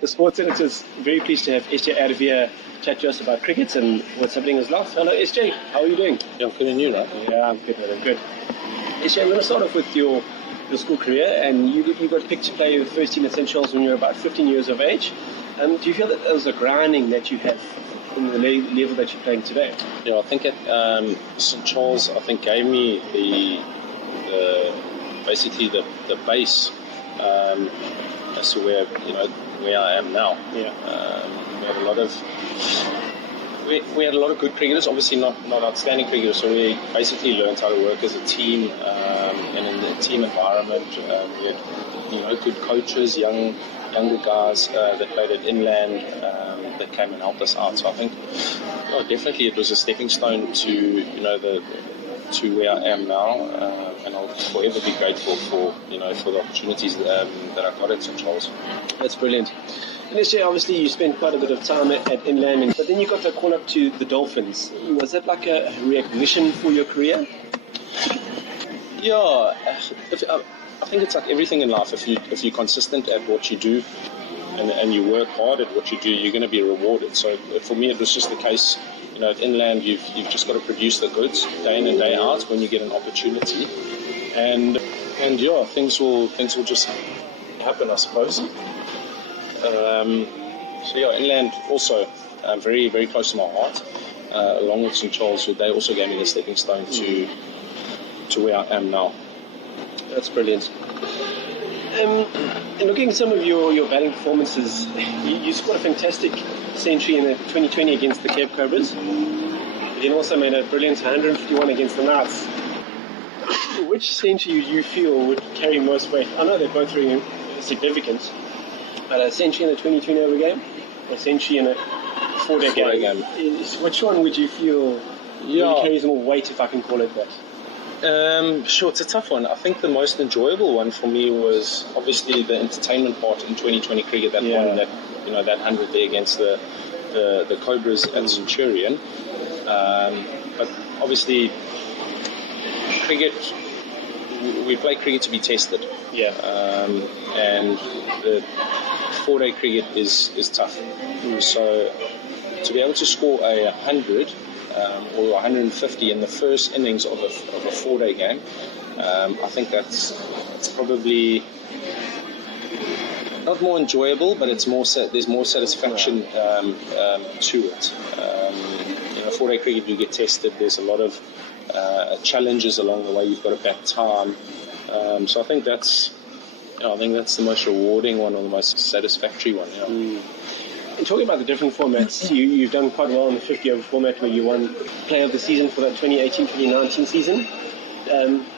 The sports editor is very pleased to have Erwee chat to us about cricket and what's happening in his life. Hello, SJ. How are you doing? Yeah, I'm good, and you, right? Yeah, I'm good. I'm good. SJ, I'm going to start off with your school career, and you got picked to play with the first team at St. Charles when you were about 15 years of age. Do you feel that there was a grinding that you have in the level that you're playing today? Yeah, I think at St. Charles, I think gave me basically the base as to where I am now. Yeah. We had a lot of good cricketers, obviously not outstanding cricketers, so we basically learned how to work as a team, and in the team environment. We had good coaches, younger guys that played at Inland that came and helped us out. So I think definitely it was a stepping stone to to where I am now, and I'll forever be grateful for the opportunities that I got at St. Charles. That's brilliant. And SJ, obviously you spent quite a bit of time at Inland, but then you got the call up to the Dolphins. Was that like a recognition for your career? Yeah, I think it's like everything in life. If you're consistent at what you do, and you work hard at what you do, you're going to be rewarded. So for me, it was just the case. At Inland, you've just got to produce the goods day in and day out when you get an opportunity, and yeah, things will just happen, I suppose. So yeah, Inland also very, very close to my heart, along with St. Charles. They also gave me the stepping stone to where I am now. That's brilliant. And looking at some of your batting performances, you scored a fantastic century in the 2020 against the Cape Cobras. You then also made a brilliant 151 against the Knights. Which century do you feel would carry most weight? I know they're both really significant, but a century in the 2020 over game, a century in a 4-day game. Which one would you feel really carries more weight, if I can call it that? Sure, it's a tough one. I think the most enjoyable one for me was obviously the entertainment part in 2020 cricket, that one that 100 there against the Cobras and Centurion. But obviously, cricket, we play cricket to be tested. Yeah. And the 4-day cricket is tough. So to be able to score a 100 or 150 in the first innings of a 4-day game, I think that's probably not more enjoyable, but it's there's more satisfaction to it. 4-day cricket, you get tested. There's a lot of challenges along the way. You've got to bat time. So I think that's the most rewarding one, or the most satisfactory one. Yeah. And talking about the different formats, you've done quite well in the 50-over format, where you won Player of the Season for that 2018-2019 season.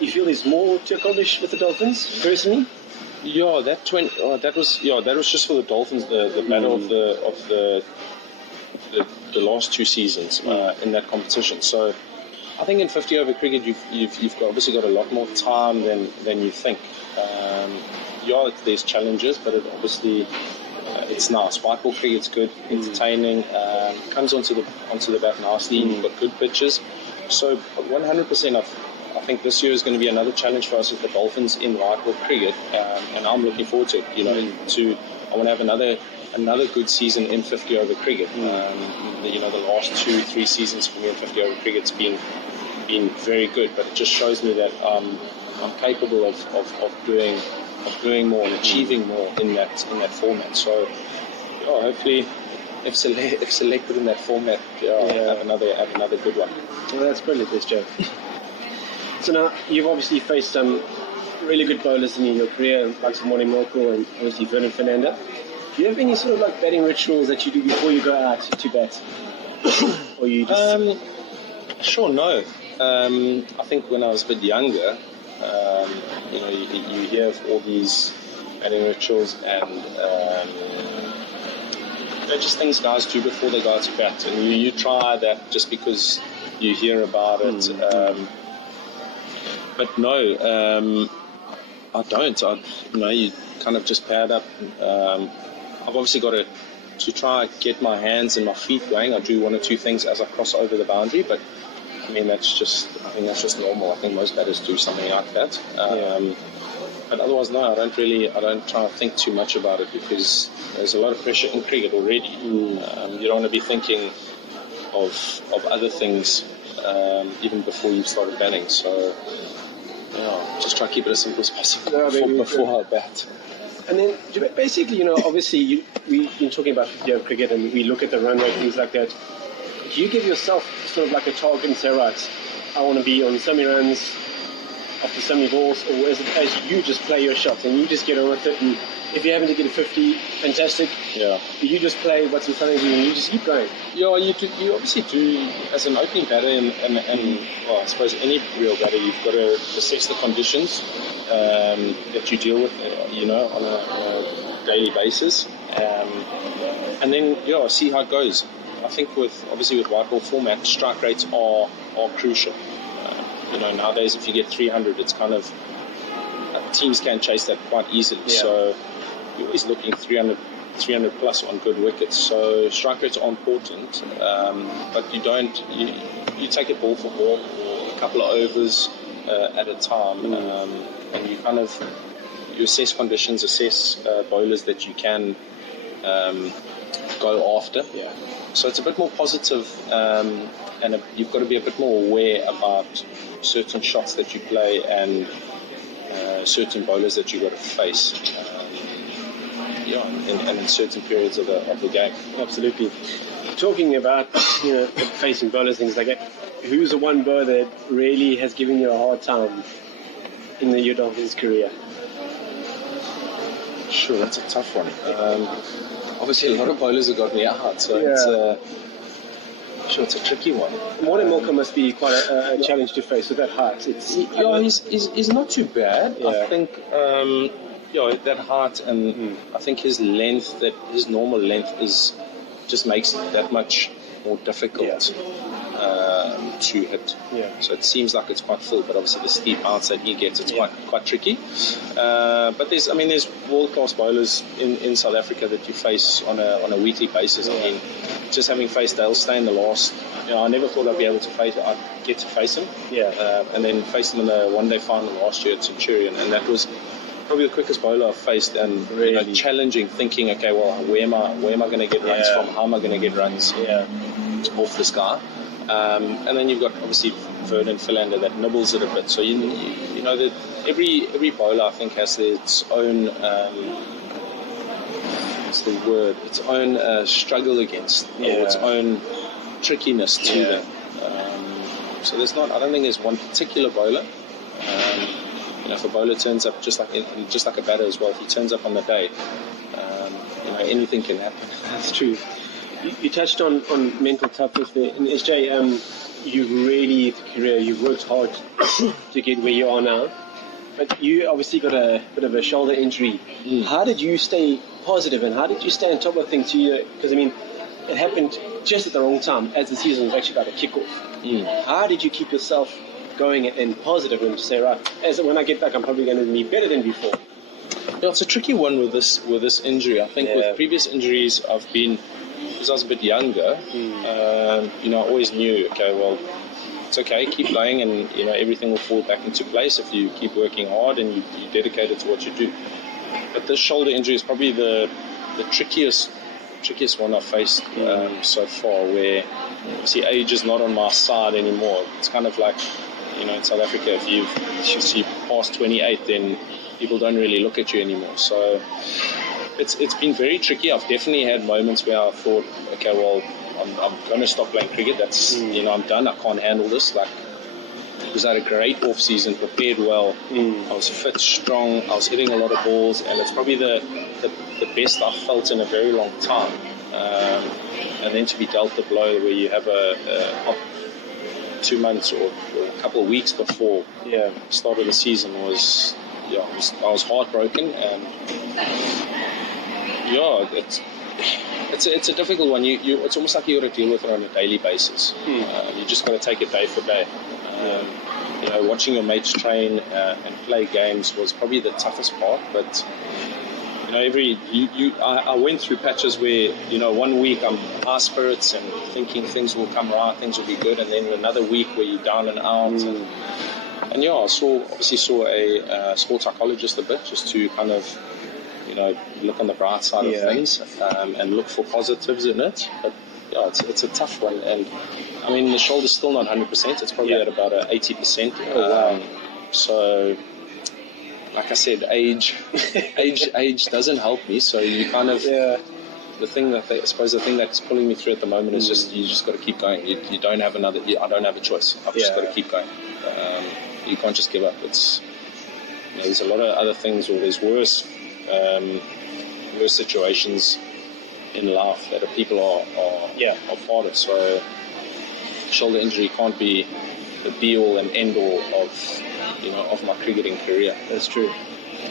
You feel there's more to accomplish with the Dolphins, personally? Yeah, that was just for the Dolphins, the battle of the last two seasons in that competition. So I think in 50-over cricket, you've obviously got a lot more time than you think. There's challenges, but obviously. It's nice. White ball cricket's good, entertaining. Comes onto the bat nicely. You've got good pitches. So 100%, I think this year is going to be another challenge for us with the Dolphins in white ball cricket, and I'm looking forward to it. I want to have another good season in 50-over cricket. The last 2-3 seasons for me in 50-over cricket's been very good, but it just shows me that I'm capable of doing more and achieving more in that format. So hopefully, if selected in that format, have another good one. Well, that's brilliant, this Joe. So now you've obviously faced some really good bowlers in your career, like Morning Milko and obviously Vernon Fernanda. Do you have any sort of like batting rituals that you do before you go out to bat, or you just? Sure, no. I think when I was a bit younger. You hear of all these batting rituals and just things guys do before they go out to bat, and you try that just because you hear about it. But no, I don't. You kind of just pad up. I've obviously got to try get my hands and my feet going. I do one or two things as I cross over the boundary, but I think that's just normal. I think most batters do something like that. But otherwise, no, I don't try to think too much about it because there's a lot of pressure in cricket already. You don't want to be thinking of other things even before you've started batting. So, just try to keep it as simple as possible before I bat. And then basically, obviously we've been talking about 50 over cricket and we look at the run rate, things like that. Do you give yourself sort of like a target and say, right, I want to be on so many runs after so many balls, or is it as you just play your shots and you just get on with it, and if you happen to get a 50, fantastic. Yeah. You just play what's in front of you and you just keep going. Yeah, you obviously do, as an opening batter and well, I suppose any real batter, you've got to assess the conditions that you deal with, on a daily basis. And then, see how it goes. I think with white ball format, strike rates are crucial. Nowadays, if you get 300, it's kind of teams can chase that quite easily. Yeah. So you're always looking 300 plus on good wickets. So strike rates are important, but you take it ball for ball, a couple of overs at a time, and you assess conditions, assess bowlers that you can go after. Yeah. So it's a bit more positive, and you've got to be a bit more aware about certain shots that you play and certain bowlers that you've got to face. In certain periods of the game. Absolutely. Talking about facing bowlers, things like that. Who's the one bowler that really has given you a hard time in your Dolphins career? Sure, that's a tough one. Obviously, a lot of bowlers have got me out, so it's a tricky one. Morten Milker must be quite a challenge to face with that height. He's not too bad. Yeah. I think that height, and I think his length, that his normal length just makes it that much more difficult to hit. Yeah. So it seems like it's quite full, but obviously the steep outs that he gets, it's quite tricky. But there's world-class bowlers in South Africa that you face on a weekly basis. Yeah. I mean, just having faced Dale Steyn the last, I never thought I'd be able to get to face him. Yeah. And then faced him in the one-day final last year at Centurion, and that was probably the quickest bowler I've faced, and really challenging, thinking, okay, well, where am I going to get runs from? How am I going to get runs off this guy? And then you've got obviously Vernon Philander that nibbles it a bit. So you know that every bowler I think has its own its own struggle against, or its own trickiness to them. So I don't think there's one particular bowler. If a bowler turns up just like a batter as well, if he turns up on the day, anything can happen. That's true. You touched on mental toughness there. And SJ, you've worked hard to get where you are now. But you obviously got a bit of a shoulder injury. How did you stay positive and how did you stay on top of things? Because, it happened just at the wrong time as the season was actually about to kick off. How did you keep yourself going and positive and to say, right, when I get back, I'm probably going to be better than before? Yeah, it's a tricky one with this injury. I think with previous injuries, I've been, because I was a bit younger, I always knew, okay, well, it's okay, keep playing, and everything will fall back into place if you keep working hard and you're dedicated to what you do. But this shoulder injury is probably the trickiest one I've faced so far, where see age is not on my side anymore. It's kind of like, in South Africa, if you past 28, then people don't really look at you anymore. So it's been very tricky. I've definitely had moments where I thought, okay, well, I'm going to stop playing cricket. That's I'm done. I can't handle this. Because I had a great off season, prepared well. I was fit, strong. I was hitting a lot of balls, and it's probably the best I've felt in a very long time. And then to be dealt the blow where you have a 2 months or a couple of weeks before the start of the season was I was heartbroken, and it's a difficult one. It's almost like you got to deal with it on a daily basis. You just got to take it day for day. Watching your mates train and play games was probably the toughest part, but I went through patches where 1 week I'm high spirits and thinking things will come right, things will be good, and then another week where you're down and out, and yeah, I obviously saw a sports psychologist a bit, just to kind of, look on the bright side of things, and look for positives in it. But yeah, it's a tough one, and I mean the shoulder's still not 100%. It's probably at about 80%. So, like I said, age doesn't help me. So you kind of the thing that's pulling me through at the moment is just you just got to keep going. You don't have another. I don't have a choice. I've just got to keep going. You can't just give up. It's there's a lot of other things, or there's worse situations in life that people are part of. So shoulder injury can't be the be all and end all of my cricketing career. That's true.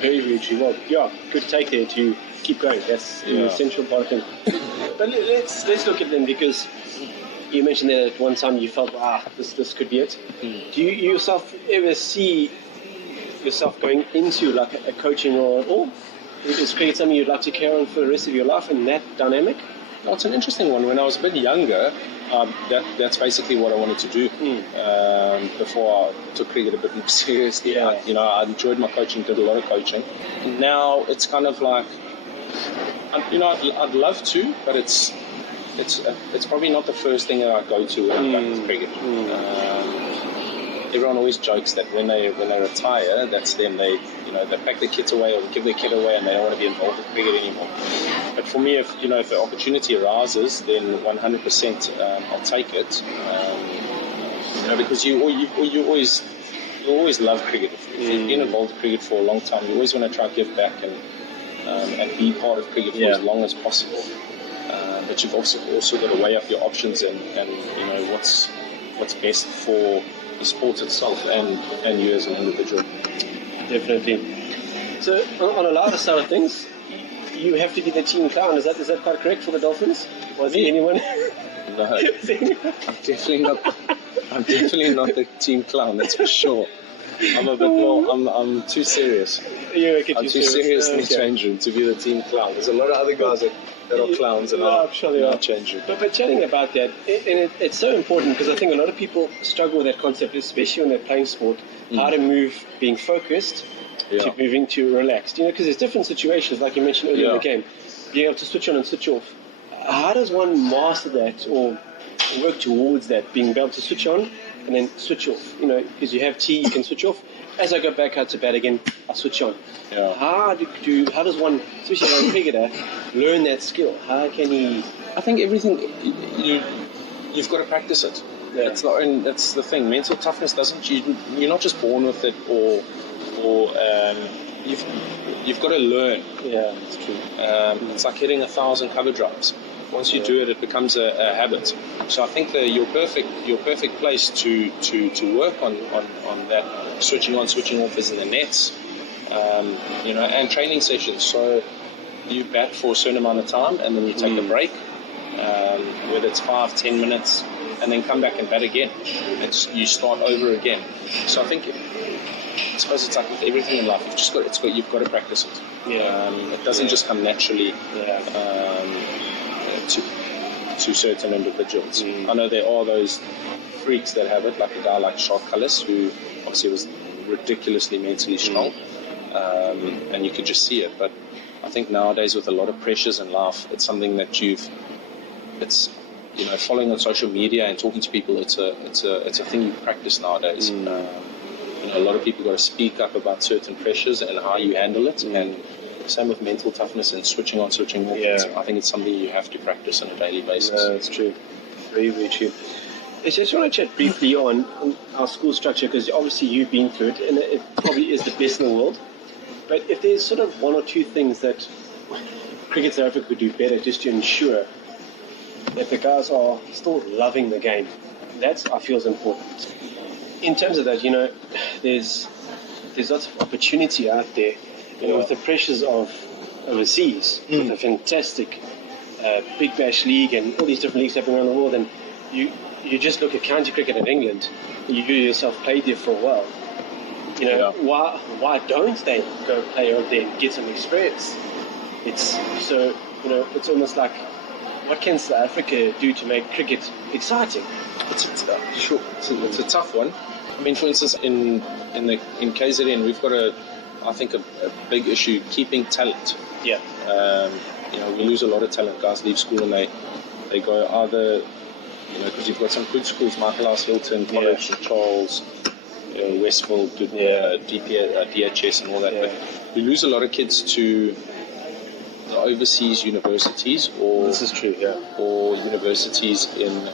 Very, very true. Well, yeah, good take there to keep going. That's an essential part of it. But let's look at them, because you mentioned that at one time you felt, this could be it. Do you yourself ever see yourself going into like a coaching role at all? Is cricket something you'd like to carry on for the rest of your life in that dynamic? No, it's an interesting one. When I was a bit younger, that's basically what I wanted to do. Before I took cricket a bit more seriously. I enjoyed my coaching, did a lot of coaching. Now it's kind of like, I'd love to, but it's probably not the first thing that I go to when I'm back with cricket. Everyone always jokes that when they retire, that's them. They pack their kids away or give their kid away, and they don't want to be involved with cricket anymore. But for me, if the opportunity arises, then 100% I'll take it. Because you always love cricket. If you've been involved with cricket for a long time, you always want to try to give back and be part of cricket for as long as possible. But you've also got to weigh up your options and what's best for the sport itself and you as an individual. Definitely. So on a lighter side of things, you have to be the team clown. Is that quite correct for the Dolphins? Was there anyone? No, I'm definitely not the team clown. That's for sure. I'm a bit more. I'm too serious. I'm too serious in the change room to be the team clown. There's a lot of other guys that are clowns and are change room. But chatting about that, and it's so important, because I think a lot of people struggle with that concept, especially when they're playing sport. How to move being focused to moving to relaxed. Because there's different situations, like you mentioned earlier in the game, being able to switch on and switch off. How does one master that or work towards that, being able to switch on and then switch off? Because you have tea, you can switch off. As I go back out to bat again, I switch on. How does one, especially a young cricketer, learn that skill? How can he? I think everything you've got to practice it. And that's the thing. Mental toughness doesn't. You're not just born with it, or you've got to learn. Yeah, that's true. It's like hitting 1,000 cover drives. Once you do it, it becomes a habit. So I think that your perfect place to work on that switching on, switching off is in the nets, and training sessions. So you bat for a certain amount of time, and then you take a break, whether it's 5-10 minutes, and then come back and bat again. You start over again. So I suppose it's like with everything in life. You've got to practice it. It doesn't just come naturally. To certain individuals. I know there are those freaks that have it, like a guy like Shark Cullis, who obviously was ridiculously mentally strong, and you could just see it. But I think nowadays, with a lot of pressures in life, it's something that following on social media and talking to people, it's a thing you practice nowadays. A lot of people got to speak up about certain pressures and how you handle it, and same with mental toughness and switching on, switching off. I think it's something you have to practice on a daily basis. That's true. Very, very true. I just want to chat briefly on our school structure, because obviously you've been through it, and it probably is the best in the world. But if there's sort of one or two things that Cricket South Africa could do better, just to ensure that the guys are still loving the game, that I feel is important. In terms of that, there's lots of opportunity out there. With the pressures of overseas, with a fantastic Big Bash League and all these different leagues happening around the world, and you just look at county cricket in England, you yourself played there for a while. Why don't they go play over there and get some experience? It's almost like, what can South Africa do to make cricket exciting? It's a tough one. I mean, for instance, in KZN, we've got I think a big issue keeping talent. Yeah. We lose a lot of talent. Guys leave school and they go either, because you've got some good schools, Michael House, Hilton, College, Charles, Westville, DHS and all that. But we lose a lot of kids to the overseas universities, or this is true, or universities in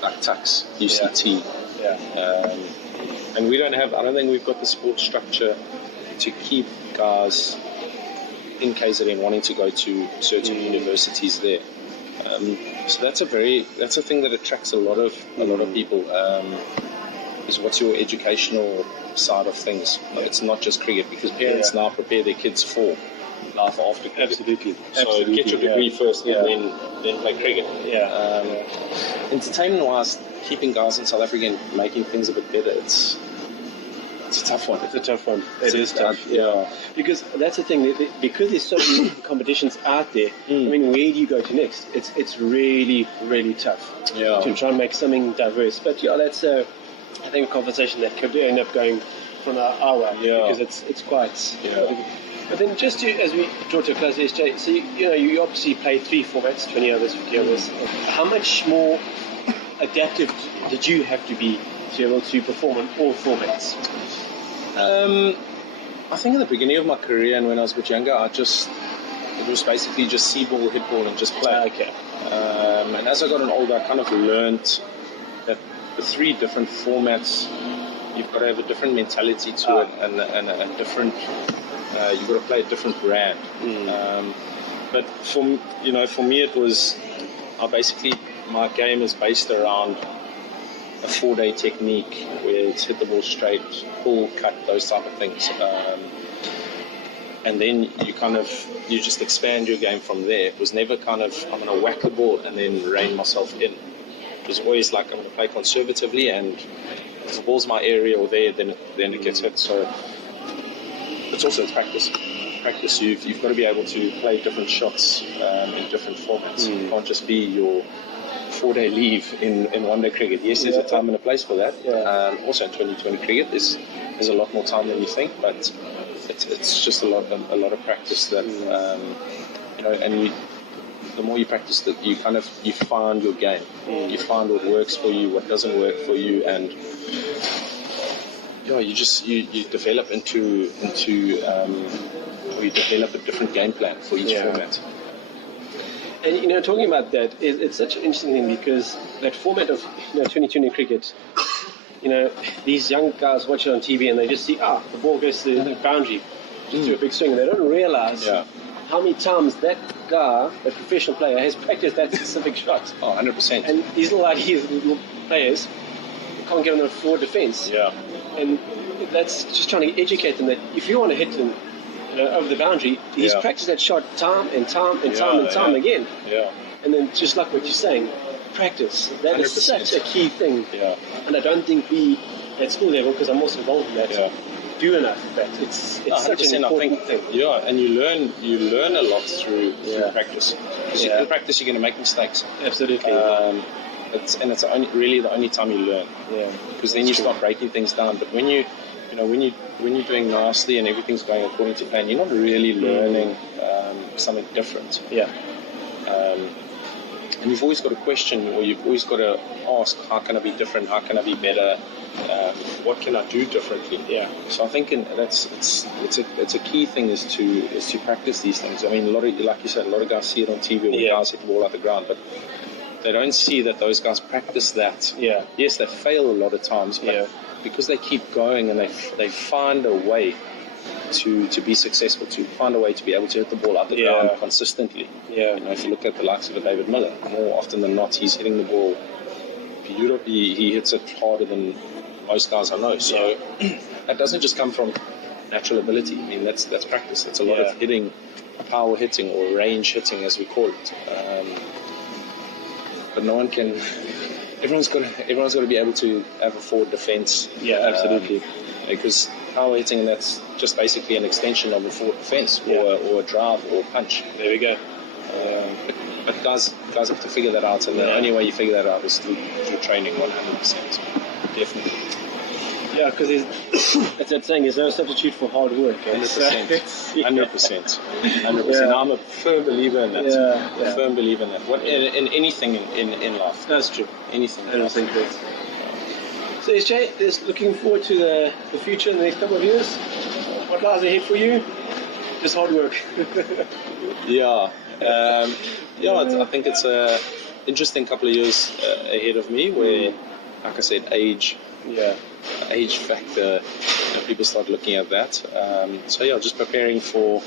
like Tux, UCT. And I don't think we've got the support structure to keep guys in KZN wanting to go to certain universities there. So that's a thing that attracts a lot of people. Is what's your educational side of things? It's not just cricket, because parents now prepare their kids for life after cricket. Absolutely. So get your degree first, and then play cricket. Entertainment-wise, keeping guys in South Africa and making things a bit better, it's a tough one. It's a tough one. It is tough. Because that's the thing. Because there's so many competitions out there. I mean, where do you go to next? It's really, really tough to try and make something diverse. But that's I think a conversation that could end up going for an hour because it's quite. But then just as we draw to a close, SJ, so you obviously play 3 formats, 20 overs, 50 overs. How much more adaptive did you have to be to be able to perform on all formats? I think at the beginning of my career and when I was a bit younger, it was basically just see ball, hit ball, and just play. And as I got older, I kind of learned that the 3 different formats, you've got to have a different mentality to it, and a different. You've got to play a different brand. But for me, it was basically my game is based around a 4-day technique where it's hit the ball straight, pull, cut, those type of things. And then you just expand your game from there. It was never I'm going to whack the ball and then rein myself in. It was always like, I'm going to play conservatively, and if the ball's my area or there, then it gets hit. So it's also practice. You've got to be able to play different shots in different formats. You can't just be your 4-day leave in one-day cricket. Yes, there's a time and a place for that. Also in 2020 cricket, there's a lot more time than you think, but it's just a lot of practice that and the more you practice that, you find your game. You find what works for you, what doesn't work for you, and you develop you develop a different game plan for each format. And talking about that, it's such an interesting thing, because that format of 2020 cricket, these young guys watch it on TV and they just see the ball goes to the boundary, just do a big swing, and they don't realize how many times that guy, a professional player, has practiced that specific shot. 100%. And these little players can't get on the forward defence. And that's just trying to educate them that if you want to hit them over the boundary, he's practiced that shot time and time again. And then, just like what you're saying, practice. That 100%. Is such a key thing. And I don't think we, at school level, because I'm also involved in that, do enough of that. It's such an important thing. And you learn a lot through practice. Because in practice, you're going to make mistakes. Absolutely. It's really the only time you learn. Because then you start breaking things down. But when you're doing nicely and everything's going according to plan, you're not really learning something different. And you've always got to question, or you've always got to ask, how can I be different? How can I be better? What can I do differently? So I think it's a key thing is to practice these things. I mean, like you said, a lot of guys see it on TV when guys hit the ball out the ground, but they don't see that those guys practice that. Yes, they fail a lot of times, but because they keep going and they find a way to be successful, to find a way to be able to hit the ball out the ground consistently. If you look at the likes of a David Miller, more often than not, he's hitting the ball beautifully. He hits it harder than most guys I know. So that doesn't just come from natural ability. I mean, that's practice. It's a lot of hitting, power hitting, or range hitting, as we call it. But no one can. Everyone's got to be able to have a forward defence. Absolutely. Because power hitting, and that's just basically an extension of a forward defence, or a drive or a punch. There we go. But guys have to figure that out, and the only way you figure that out is through training, 100%. Definitely. Yeah, because it's that saying, there's no substitute for hard work. 100%. Yeah. 100%. 100%. Yeah. I'm a firm believer in that. Yeah. A firm believer in that. In anything in life. That's true. Anything. I don't think that. So, SJ, is looking forward to the future in the next couple of years. What lies ahead for you? Just hard work. Yeah. I think it's a interesting couple of years ahead of me where, like I said, age factor, people start looking at that. Just preparing for,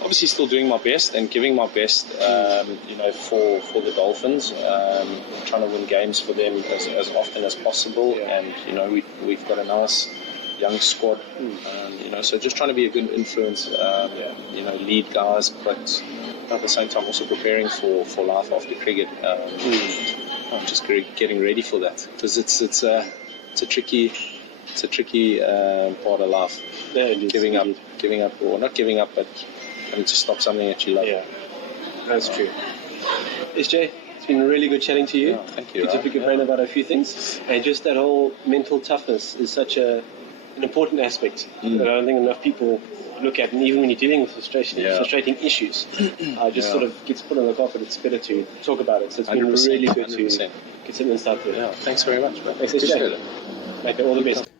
obviously still doing my best and giving my best, for the Dolphins, trying to win games for them as often as possible. And, we've got a nice young squad, so just trying to be a good influence, lead guys, but at the same time also preparing for life after cricket. I'm just getting ready for that because it's a tricky part of life. Yeah, it is. Giving up, or not giving up, but having to stop something that you love. Yeah, that's true. SJ, it's been really good chatting to you. Oh, thank you. Good to pick your brain about a few things, and just that whole mental toughness is such an important aspect that I don't think enough people look at, and even when you're dealing with frustrating issues, sort of gets put on the carpet. It's better to talk about it. So it's been really good 100%. To get some insight there. Yeah, thanks very much, man. Thanks, Appreciate SJ. it. Make it all the best.